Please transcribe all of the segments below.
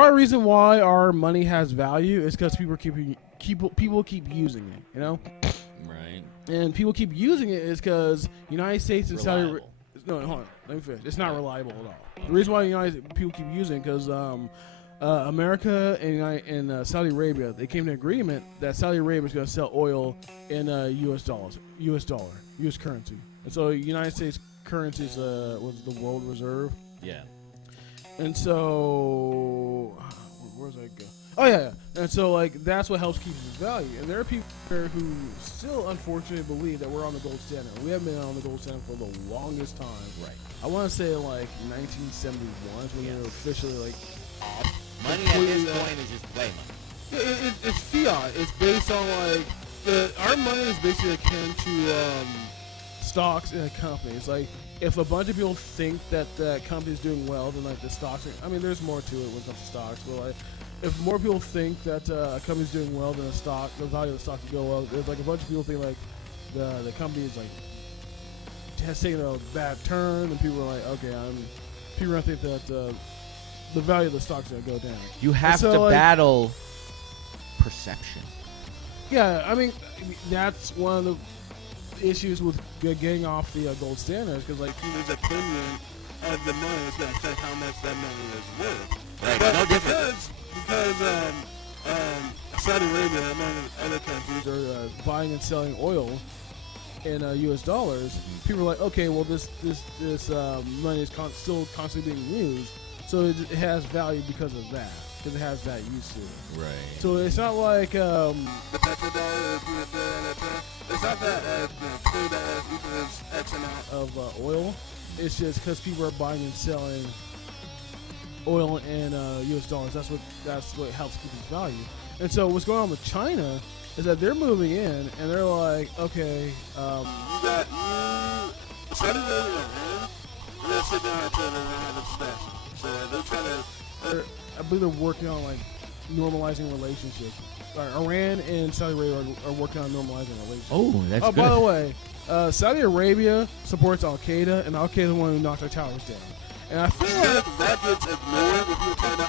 part of the reason why our money has value is because people keep using it. You know. Right. And people keep using it is because United States and Saudi. Reliable. No, hold on. Let me finish. It's not reliable at all. The reason why people keep using it because America and Saudi Arabia, they came to an agreement that Saudi Arabia is going to sell oil in U.S. currency. And so United States currency was the world reserve. Yeah. And so, where's that go? Oh yeah. And so like that's what helps keep its value. And there are people there who still unfortunately believe that we're on the gold standard. We haven't been on the gold standard for the longest time. Right. I want to say like 1971 is when they were officially like Money at this point is just play money. it's fiat. It's based on like our money is basically akin to stocks in a company. It's like if a bunch of people think that the company's doing well, then like the stocks. I mean, there's more to it when it comes to stocks, but like if more people think that a company's doing well than the value of the stock will go up. There's like a bunch of people think like the company is like has taken a bad turn, and people are like, okay, people are think that the value of the stock's gonna go down. You have to battle perception. Yeah, I mean that's one of the issues with getting off the gold standards because like people's opinion of the money is gonna affect how much that money is worth. Right, but no different. Because Saudi Arabia and among other countries are buying and selling oil in U.S. dollars. People are like, okay, well this money is still constantly being used, so it has value because of that. Because it has that use to it. Right. So it's not like the petrodollar, it's not that $2 equals X amount of oil. It's just because people are buying and selling oil in U.S. dollars. That's what helps keep its value. And so what's going on with China is that they're moving in and they're like, okay, you got Saudi Arabia, let's sit down and tell them they have a discussion. So they're trying to. I believe they're working on like normalizing relationships. Iran and Saudi Arabia are working on normalizing relationships. Oh, that's good. By the way, Saudi Arabia supports Al Qaeda, and Al Qaeda is the one who knocked our towers down. And I feel like that gets ignored if you're trying to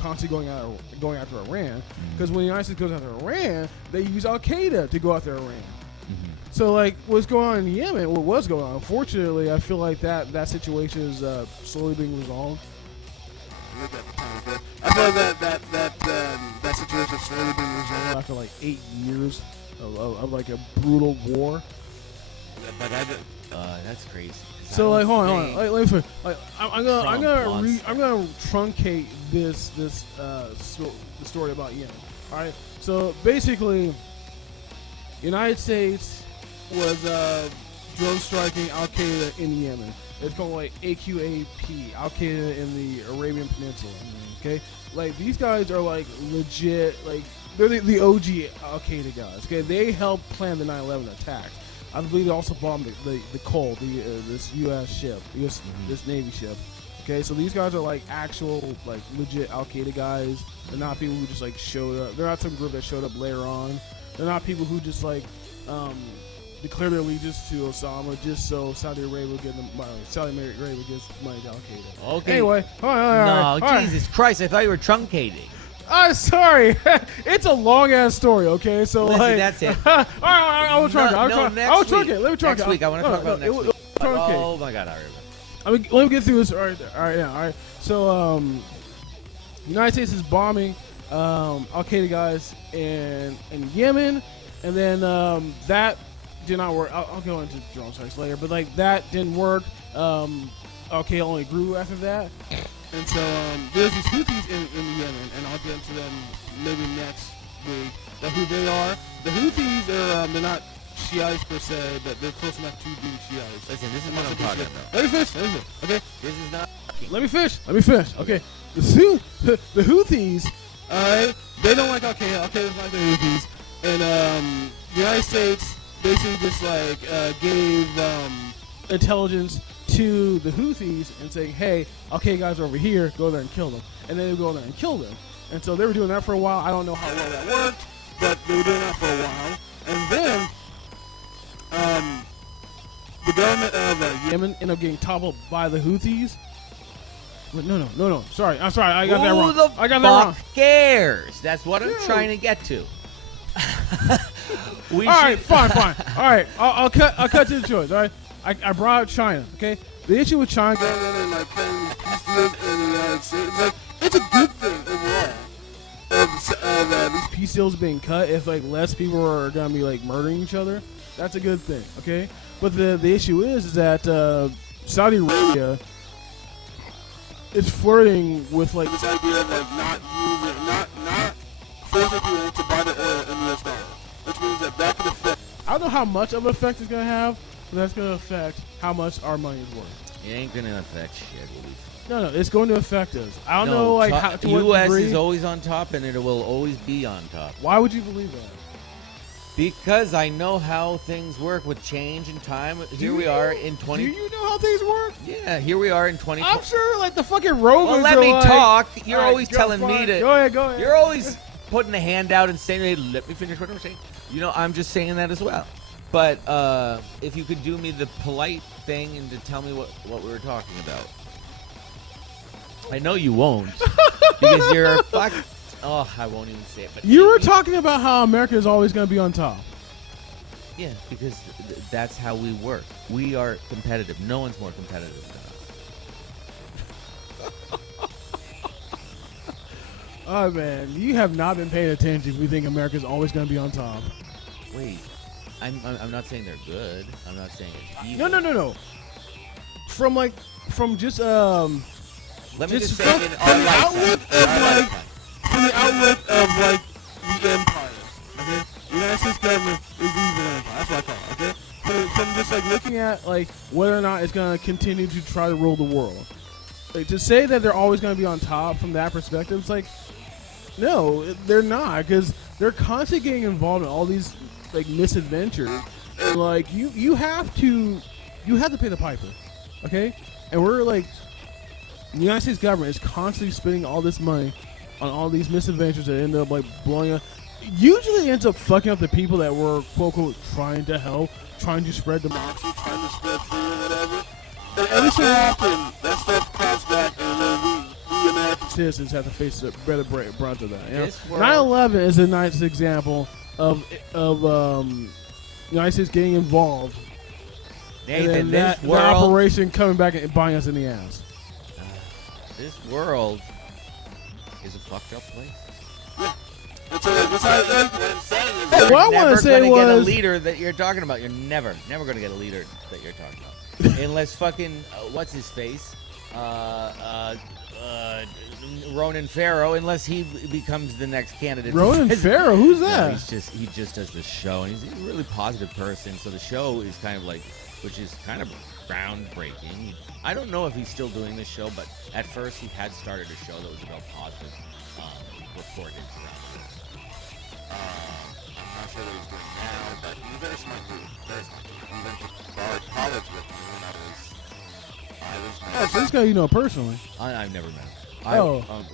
constantly going after Iran, because when the United States goes after Iran, they use Al Qaeda to go after Iran. Mm-hmm. So like what's going on in Yemen, what was going on? Unfortunately, I feel like that situation is slowly being resolved. I feel like that situation is slowly being resolved after like 8 years of like a brutal war. But that's crazy. So like, hold on. Like, let me finish. Like, I'm gonna truncate this story about Yemen. All right. So basically, United States was drone striking Al Qaeda in Yemen. It's called like AQAP, Al Qaeda in the Arabian Peninsula. Okay, like these guys are like legit, like they're the OG Al Qaeda guys. Okay, they helped plan the 9/11 attacks. I believe they also bombed the Cole, this U.S. ship, this Navy ship. Okay, so these guys are like actual, like legit Al Qaeda guys. They're not people who just like showed up. They're not some group that showed up later on. They're not people who just like declare their allegiance to Osama just so Saudi Arabia will give them money. Saudi Arabia gives money to Al Qaeda. Okay. Anyway, all right. Jesus Christ! I thought you were truncating. I'm sorry. It's a long ass story. Okay, so Listen, like that's it. all right, I will trunk it. I will trunk it. Let me trunk it. Next week, I want to talk about next week. Oh my God! I remember. Let me get through this. All right. So, United States is bombing Al Qaeda guys in Yemen, and then that did not work. I'll go into drone strikes later, but like that didn't work. Al Qaeda only grew after that, and so there's these Houthis in Yemen, and I'll get into them maybe next week. That's who they are. The Houthis they're not Shiites per se, but they're close enough to being Shiites. Listen, this is what I'm talking about. Let me finish. Okay. This is not. Let me finish. Okay. The Houthis, they don't like Al Qaeda. Al Qaeda doesn't like the Houthis, and the United States basically just like gave intelligence to the Houthis and saying, hey, Al Qaeda guys are over here, go there and kill them. And then they would go there and kill them. And so they were doing that for a while. I don't know how well that worked, but they were doing that for a while. And then the government of Yemen ended up getting toppled by the Houthis. Wait, no. Sorry, I'm sorry. I got that Who wrong. the I got that wrong. fuck cares? That's what I'm Dude. trying to get to. All right, fine. All right, I'll cut to the choice. All right, I brought up China. Okay, the issue with China. And like playing these peace deals in the United States, like it's a good thing overall. These peace deals being cut, if like less people are gonna be like murdering each other, that's a good thing. Okay, but the issue is that Saudi Arabia is flirting with like this idea of like not forcing people to buy the oil in US dollars, which means that could affect. I don't know how much of an effect it's gonna have, but that's gonna affect how much our money is worth. It ain't gonna affect shit. No, it's going to affect us. I don't know like how to what U.S. degree. is always on top, and it will always be on top. Why would you believe that? Because I know how things work with change and time. Here we are in 20. Do you know how things work? Yeah, here we are in 20. I'm sure, like the fucking Romans. Well, let are me like, talk. You're "All right, always go telling fine. me to. Go ahead. You're always putting a hand out and saying, "Hey, let me finish what I'm saying." You know, I'm just saying that as well. But if you could do me the polite thing and to tell me what we were talking about. I know you won't, because you're a fuck. Oh, I won't even say it. But You were talking about how America is always going to be on top. Yeah, because that's how we work. We are competitive. No one's more competitive than us. Oh man, you have not been paying attention if we think America's always going to be on top. Wait, I'm not saying they're good. I'm not saying it's evil. No. From just Let me just say from in the our outlook lifetime. of like from the outlook of like the empire. Okay, the United States government is the evil empire. That's what I call it. Okay, from just like looking at like whether or not it's going to continue to try to rule the world. Like, to say that they're always going to be on top from that perspective, it's like, no, they're not, because they're constantly getting involved in all these like misadventures. And, like you have to pay the piper, okay? And we're like, the United States government is constantly spending all this money on all these misadventures that end up like blowing up. Usually ends up fucking up the people that were quote unquote trying to help, trying to spread the democracy, trying to spread free or whatever. And every so often, that stuff comes back, and then we American citizens have to face the better brunt of that. You know? This world- 9/11 is a nice example of United States getting involved, and Nathan, then this that world, operation coming back and biting us in the ass. this world is a fucked up place. And so like, what I'm saying is What I want to say You're never gonna get a was, leader that you're talking about. You're never going to get a leader that you're talking about. Unless fucking, what's his face? Ronan Farrow, unless he becomes the next candidate. Ronan Farrow, who's No, that? he just does the show, and he's a really positive person. So the show is kind of like, which is kind of groundbreaking. I don't know if he's still doing this show, but at first he had started a show that was about positive reportage around this. I'm not sure what he's doing now, but he's a very smart dude. Very smart dude. He went to college with me when I was Oh, so this guy you know personally. I've never met him.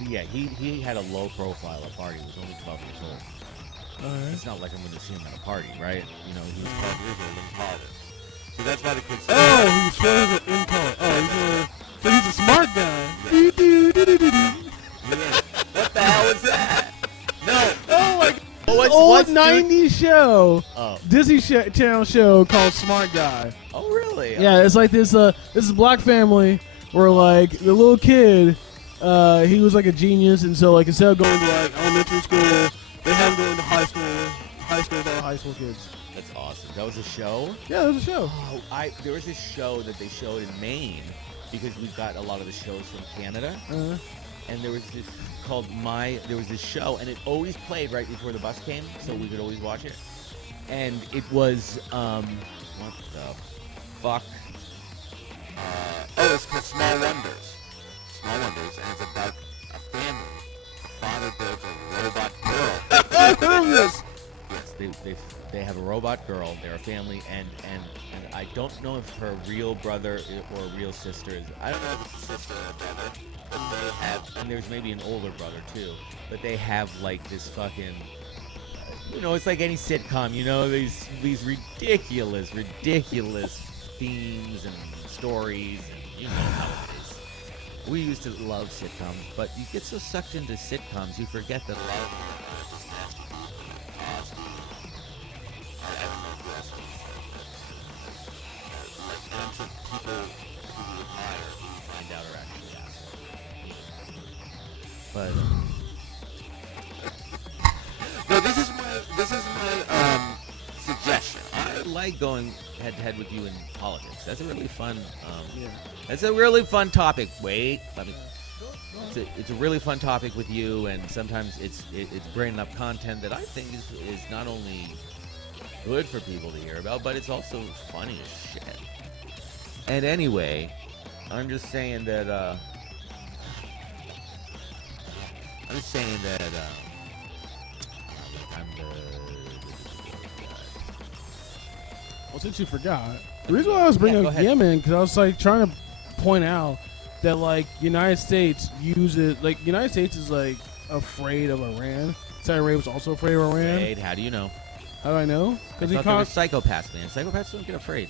Yeah, he had a low profile at a party. He was only 12 years old. All right. It's not like I'm going to see him at a party, right? You know, he was 12 years old in college. So that's why the kids say, oh, he's 12 in college. Oh, so he's a smart guy. what the hell was that? No. Oh my God. What's Old doing- 90s show, Oh. Disney Channel show called Smart Guy. Oh, really? Yeah, it's like this is black family where like the little kid, he was like a genius, and so like instead of going to like Elementary school, they have him going to high school. high school, all high school kids. That's awesome. That was a show? Yeah, there was a show. Oh, there was this show that they showed in Maine because we got a lot of the shows from Canada. And there was this there was this show, and it always played right before the bus came, so we could always watch it. And it was, what the fuck? It's called Small Wonders. Small Wonders, and it's about a family. A father builds a robot girl. I've heard of this! Yes, they have a robot girl. They're a family, and I don't know if her real brother or real sister is. I don't know if it's a sister or a brother. But they have, and there's maybe an older brother too. But they have like this fucking, you know, it's like any sitcom. You know, these ridiculous themes and stories, and you know how it is. we used to love sitcoms, but you get so sucked into sitcoms, you forget that love. I don't know who else like a bunch of people who you admire who you find out are actually assholes. But No, this is my suggestion. I like going head to head with you in politics. That's a really fun. Yeah. That's a really fun topic. Wait, let me. It's a really fun topic with you, and sometimes it's bringing up content that I think is not only good for people to hear about, but it's also funny as shit. And anyway, I'm just saying that. I'm just saying that. I'm Well, since you forgot, the reason why I was bringing go up ahead. Yemen, because I was like trying to point out that like United States uses like United States is like afraid of Iran. Saudi Arabia was also afraid of Iran. Wade, how do you know? How do I know? I Because he thought they were caught. psychopaths, man. Psychopaths don't get afraid.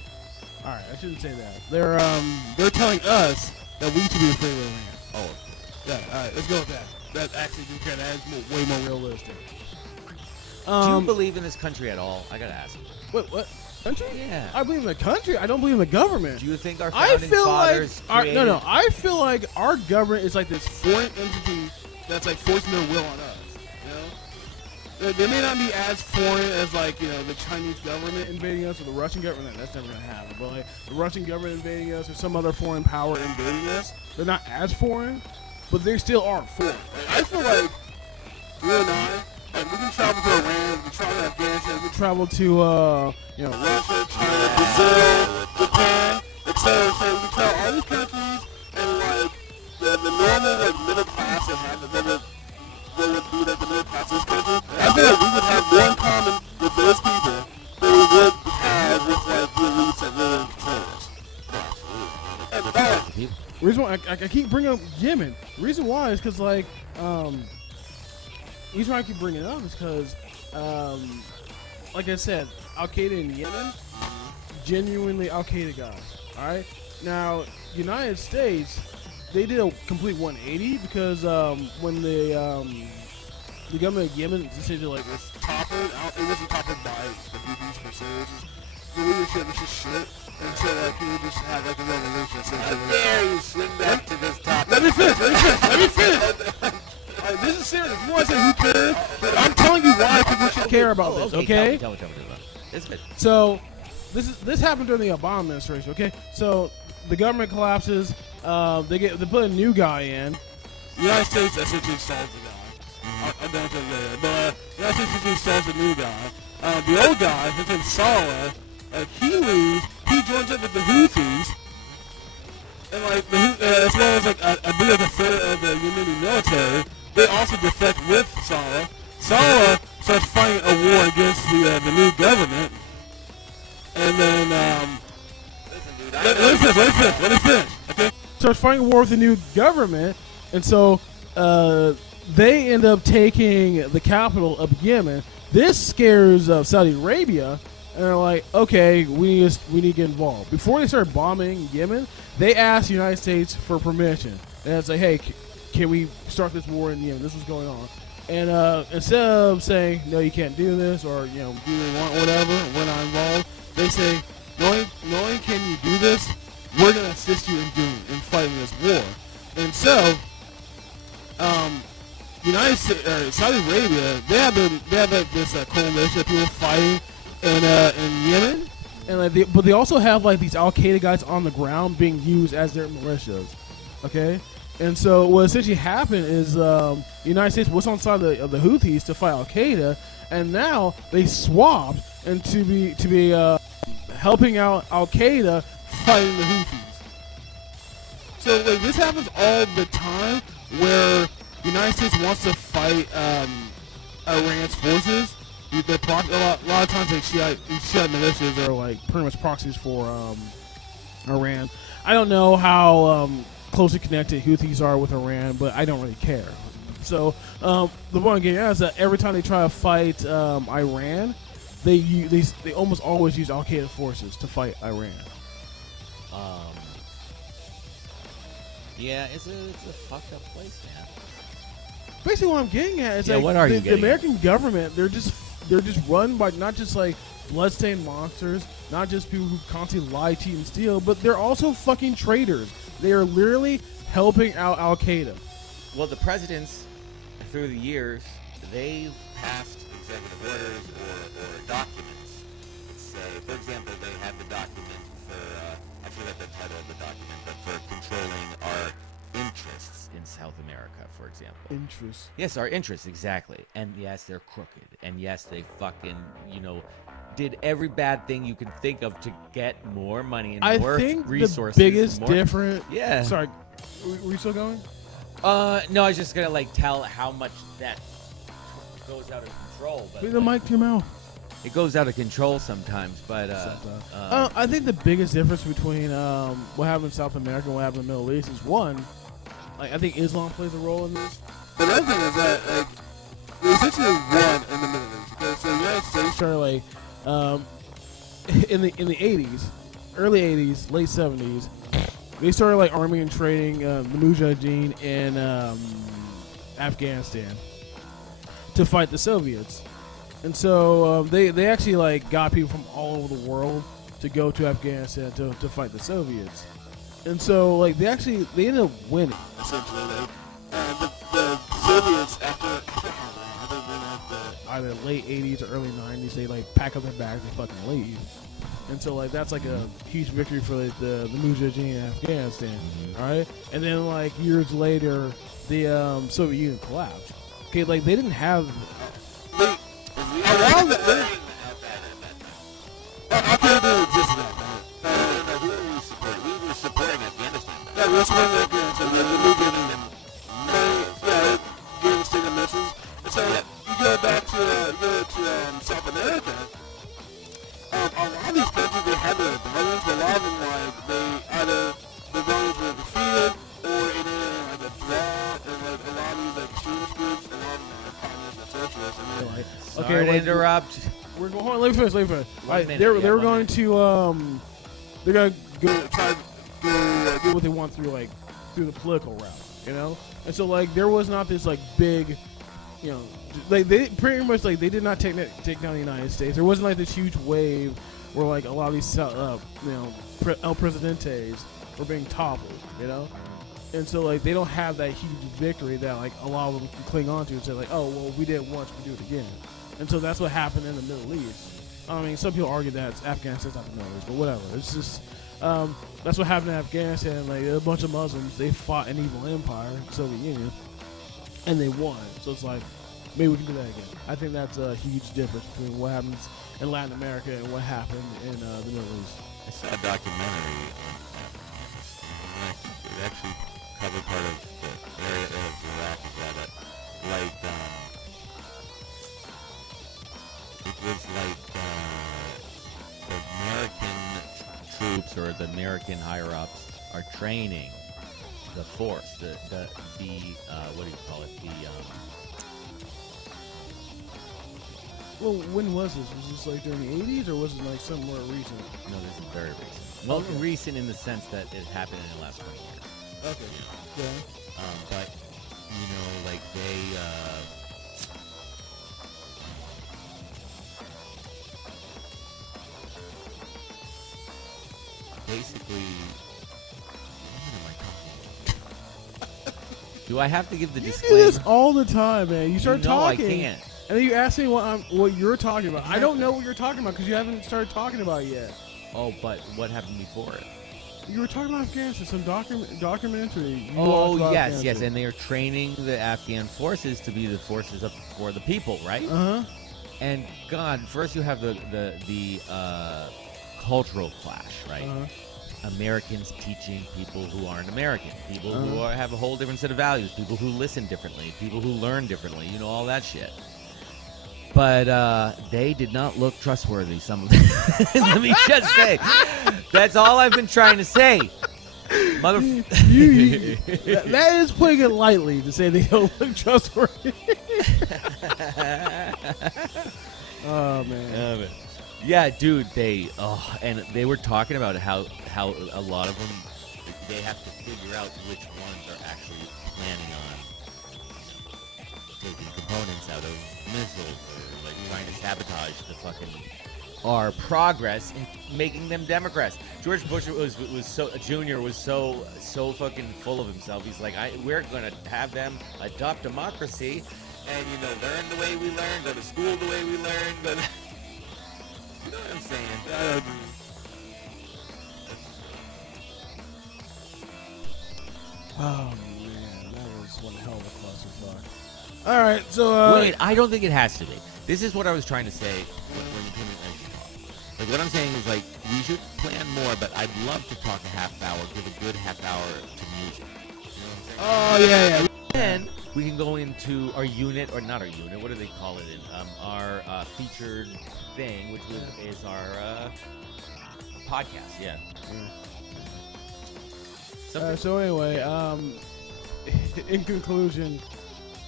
All right, I shouldn't say that. They're telling us that we should be afraid of Iran. Oh, Yeah, all right, let's go with that. That actually that is way more realistic. do you believe in this country at all? I gotta ask. What country? Yeah. I believe in the country. I don't believe in the government. Do you think our I founding feel like fathers created... I feel like our government is like this foreign entity that's like forcing their will on us. You know, they may not be as foreign as like the Chinese government invading us or the Russian government. That's never gonna happen. But like the Russian government invading us or some other foreign power invading us, they're not as foreign, but they still are foreign. I feel like you and I, like, we can travel to Iran, we can travel to Afghanistan, we can Travel to Russia, China, Brazil, Japan, etc. So we can travel all these countries, and like the normal like middle class that have what would be like the middle class of this country. I feel like we would have more in common with those people than we would have with like the elites that really control us. And the fact, reason why I keep bringing up Yemen. The reason why is because like the reason why I keep bringing it up is because like I said, Al Qaeda in Yemen, genuinely Al Qaeda guys. All right, now United States, they did a complete 180 because when the government of Yemen decided to like was toppled out. It wasn't toppled by the Houthis per se. It was just the leadership was just shit. And so like people just had like a revolution. So How dare you swing back to this topic? let me finish. This is serious. You want to say who cares? But I'm telling you why people should care about this. Okay. Tell me. It's good. So this happened during the Obama administration. Okay, so the government collapses. They put a new guy in. The United States essentially installs the guy. I don't know later, but the United States essentially installs the new guy. The old guy, his name's Saleh, he leaves. He joins up with the Houthis, and like as well as like I believe like a third of the Yemeni military, they also defect with Saleh. Saleh starts fighting a war against the new government, and then Listen, dude, let me finish. Okay. Starts fighting a war with the new government, and so they end up taking the capital of Yemen. This scares Saudi Arabia, and they're like, okay, we need to get involved. Before they start bombing Yemen, they asked the United States for permission, and it's like, hey, can we start this war in Yemen? This is going on. And instead of saying, no, you can't do this, or do you want whatever, we're not involved, they say, not only can you do this, we're going to assist you in fighting this war. And so, United States, Saudi Arabia, they have this coalition of people fighting in Yemen, and but they also have like these Al Qaeda guys on the ground being used as their militias. Okay, and so what essentially happened is the United States was on the side of the Houthis to fight Al Qaeda, and now they swapped and to be helping out Al Qaeda fighting the Houthis. So like this happens all the time where the United States wants to fight Iran's forces. A lot of times like Shiite militias are like pretty much proxies for Iran. I don't know how closely connected Houthis are with Iran, but I don't really care. So the point I'm getting at is that every time they try to fight Iran, they almost always use Al Qaeda forces to fight Iran. Yeah, it's a fucked up place, man. Basically, what I'm getting at is Yeah, like what are you the getting American government. They're just run by not just like bloodstained monsters, not just people who constantly lie, cheat, and steal, but they're also fucking traitors. They are literally helping out Al Qaeda. Well, the presidents, through the years, they've Past executive orders or documents. Let's say, for example, they have the document for, I forget the title of the document, but for controlling our interests. in South America, for example. Interest. Yes, our interests, exactly. And yes, they're crooked. And yes, they fucking, did every bad thing you could think of to get more money and I more think resources. the biggest more- difference. Yeah. Sorry, were you still going? No, I was just gonna tell how much that goes out of control. But Put the mic to your mouth. it goes out of control sometimes. But I think the biggest difference between what happened in South America and what happened in the Middle East is one, like I think Islam plays a role in this. The other thing is that, like, they essentially won in the Middle East. Because the United States Started like in the 80s, early 80s, late 70s. They started like arming and training the Mujahideen in Afghanistan to fight the Soviets, and so they actually like got people from all over the world to go to Afghanistan to fight the Soviets, and so like they ended up winning. essentially, the Soviets, after other than at the Either late 80s or early 90s, they like pack up their bags and fucking leave. And so like that's like a huge victory for like, the Mujahideen in Afghanistan, all right? And then like years later, the Soviet Union collapsed. Okay, like they didn't have. around the I can't do it just that, man. Who were we supporting? We were supporting Afghanistan. Yeah, we're supporting Afghanistan. Like, the new giving giving state of missiles. And so you go back to South America. A lot of these countries, they had their rebellions, but a lot of them, like, they either the rebellions were defeated or it ended like a draw, and like a lot of these like extremist groups, a lot of them are communists and socialists. I mean, Like, sorry to like, interrupt. We're going. Hold on, let me finish. Right, minute, they were yeah, 1 going minute. to they're gonna go try to do what they want through the political route, And so like there was not this like big, like they pretty much like they did not take down the United States. There wasn't like this huge wave where like a lot of these El Presidentes were being toppled, And so like they don't have that huge victory that like a lot of them can cling on to and say like, oh well, we did it once, we do it again. And so that's what happened in the Middle East. I mean, some people argue that Afghanistan's not the Middle East, but whatever. It's just that's what happened in Afghanistan. Like a bunch of Muslims, they fought an evil empire, Soviet Union, and they won. So it's like maybe we can do that again. I think that's a huge difference between what happens in Latin America and what happened in the Middle East. I saw a documentary on it actually covered part of the area of Iraq. Is that it was like The American troops or the American higher ups are training the force, the what do you call it? Well, when was this? Was this like during the 80s or was it like somewhere recent? No, this is very recent. Well, Okay. recent in the sense that it happened in the last 20 years. Okay. Yeah. But like they. Basically, what am I talking about? Do I have to give the You do disclaimer? this all the time, man. You start No, talking. I can't. And then you ask me what you're talking about. I don't know what you're talking about because you haven't started talking about it yet. Oh, but what happened before it? You were talking about Afghanistan, some documentary. You Oh, watched about yes, Afghanistan. and they are training the Afghan forces to be the forces up for the people, right? Uh-huh. And God, first you have the cultural clash, right? Americans teaching people who aren't American, people who have a whole different set of values, people who listen differently, people who learn differently, all that shit. But they did not look trustworthy, some of them. Let me just say. That's all I've been trying to say. That is putting it lightly to say they don't look trustworthy. Oh, man. Yeah, dude, and they were talking about how a lot of them, they have to figure out which ones are actually planning on taking components out of missiles or like trying to sabotage the fucking our progress in making them Democrats. George Bush was so Jr. was so fucking full of himself. He's like, we're gonna have them adopt democracy, And, you know, learn the way we learn, go to school the way we learn, but you know what I'm saying? Oh man, that was one hell of a clusterfuck. All right, so wait, I don't think it has to be. This is what I was trying to say when you came in and talk. Like, what I'm saying is, like, we should plan more, but I'd love to talk a half hour, give a good half hour to music. You know what I'm saying? oh yeah. Then we can go into our unit, or not our unit, what do they call it? Our featured thing, which is our podcast, yeah. So anyway, in conclusion,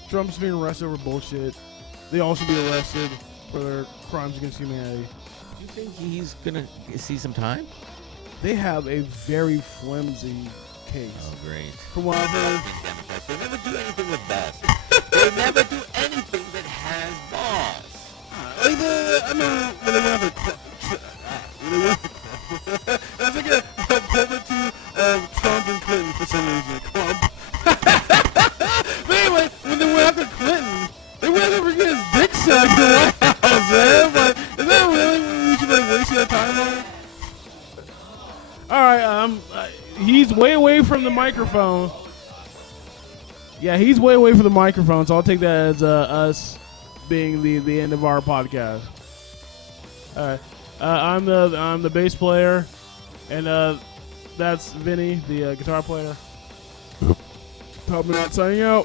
Trump's being arrested over bullshit. They all should be arrested for their crimes against humanity. Do you think he's gonna see some time? They have a very flimsy case. Oh, great. From what I've heard, Democrats, they never do anything with balls. They never do anything that has balls. Like I mean, when they went after that's like a pivot to Trump and Clinton for some reason. Trump. But anyway, when they went after Clinton, they went after freaking his dick sucked in the White House, man. But is that really what we should like wasting our time on? all right, he's way away from the microphone. Yeah, he's way away from the microphone, so I'll take that as us being the end of our podcast. All right, I'm the bass player, and that's Vinny, the guitar player. Top Knot signing out.